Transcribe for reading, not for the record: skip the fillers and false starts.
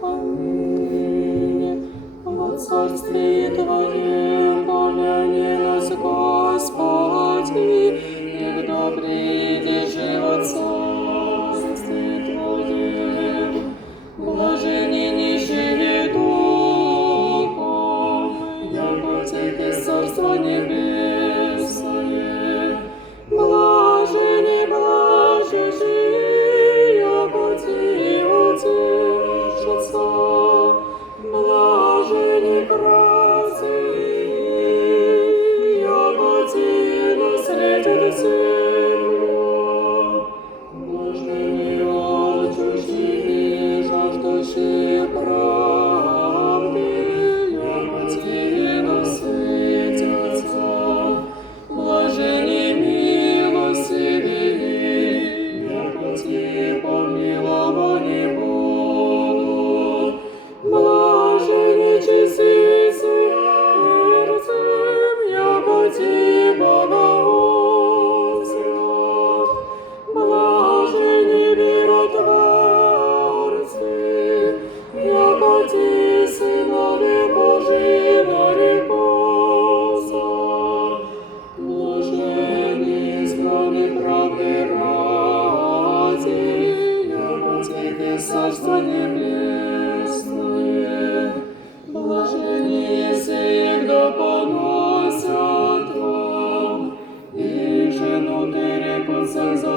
Аминь. Во царстве Твоем помяни нас, Господи, и придешь во царстве Твоем. Блажени нищие духом, яко Тебе царство небесное. Блажени, блажеши, яко Ти утешатся. Блажени красы, яко Ти наследят землю. Блажени алчущие, жаждущие правды, яко Ти насытятся. Блажени милостивые, яко Ти помилованы будут. Блажени чистые сердцем, яко Ти богоузрят. Блажени миротворцы, яко Ти сынове Божии нарекутся. Блажени избраны правды ради, яко Тебе царство небесное. Блажени сеи, кто поносят Вам, и жену Ты рекутся за